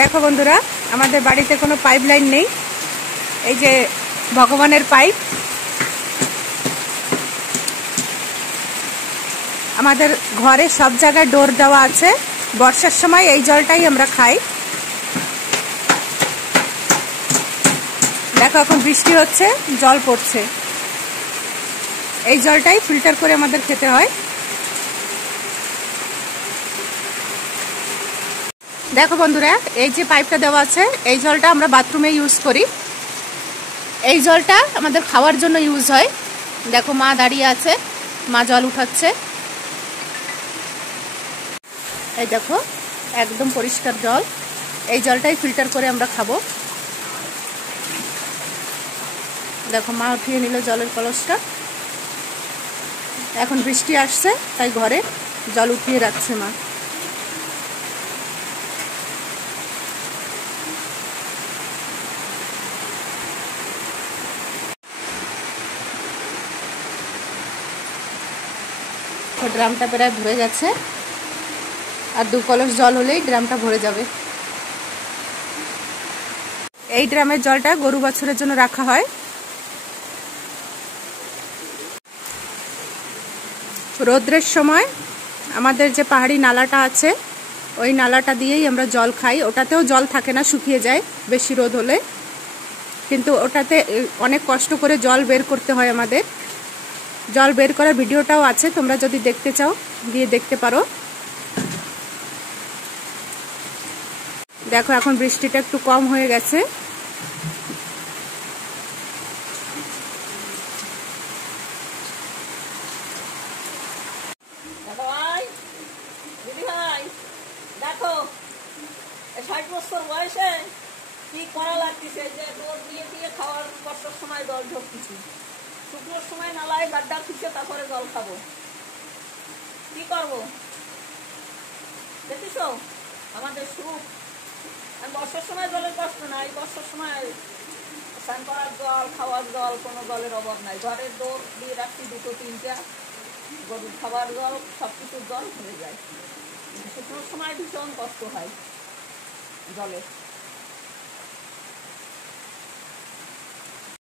দেখো বন্ধুরা, আমাদের বাড়িতে কোনো পাইপ লাইন নেই। এই যে ভগবানের পাইপ, আমাদের ঘরে সব জায়গায় ডোর দেওয়া আছে। বর্ষার সময় এই জলটাই আমরা খাই। দেখো এখন বৃষ্টি হচ্ছে, জল পড়ছে। এই জলটাই ফিল্টার করে আমাদের খেতে হয়। দেখো বন্ধুরা, এই যে পাইপটা দেওয়া আছে, এই জলটা আমরা বাথরুমে ইউজ করি। এই জলটা আমাদের খাওয়ার জন্য ইউজ হয়। দেখো মা দাঁড়িয়ে আছে, মা জল উঠাচ্ছে। এই দেখো একদম পরিষ্কার জল। এই জলটাই ফিল্টার করে আমরা খাবো। দেখো মা উঠিয়ে নিল জলের কলসটা। এখন বৃষ্টি আসছে, তাই ঘরে জল উঠিয়ে রাখছে মা। ড্রামটা প্রায় ভরে গেছে, আর 2 কলস জল হলেই ড্রামটা ভরে যাবে। এই ড্রামের জলটা গরু বাছুরের জন্য রাখা হয়। রোদ্রের সময় আমাদের যে পাহাড়ি নালাটা আছে, ওই নালাটা দিয়েই আমরা জল খাই। ওটাতেও জল থাকে না, শুকিয়ে যায় বেশি রোদ হলে। কিন্তু ওটাতে অনেক কষ্ট করে জল বের করতে হয় আমাদের। জল বের করার ভিডিওটাও আছে, তোমরা যদি দেখতে চাও গিয়ে দেখতে পারো। দেখো এখন বৃষ্টিটা একটু কম হয়ে গেছে। দেখো 60 বছর বয়সে কি করা লাগতেছে, যে রোদ দিয়ে দিয়ে খাওয়ার বর্ষার সময় জল ঢুকতেছি, শুকনোর সময় নালায় গাড্ডা খুঁজে তারপরে জল খাবো। কি করবো দেখিস আমাদের সুখ। বর্ষার সময় জলের কষ্ট নাই, বর্ষার সময় স্নান করার জল, খাওয়ার জল, কোনো জলের অভাব নাই। ঘরের দৌড় দিয়ে রাখছি 2-3টা, গরুর খাবার জল, সব কিছুর জল হয়ে যায়। শুকনোর সময় ভীষণ কষ্ট হয় জলের।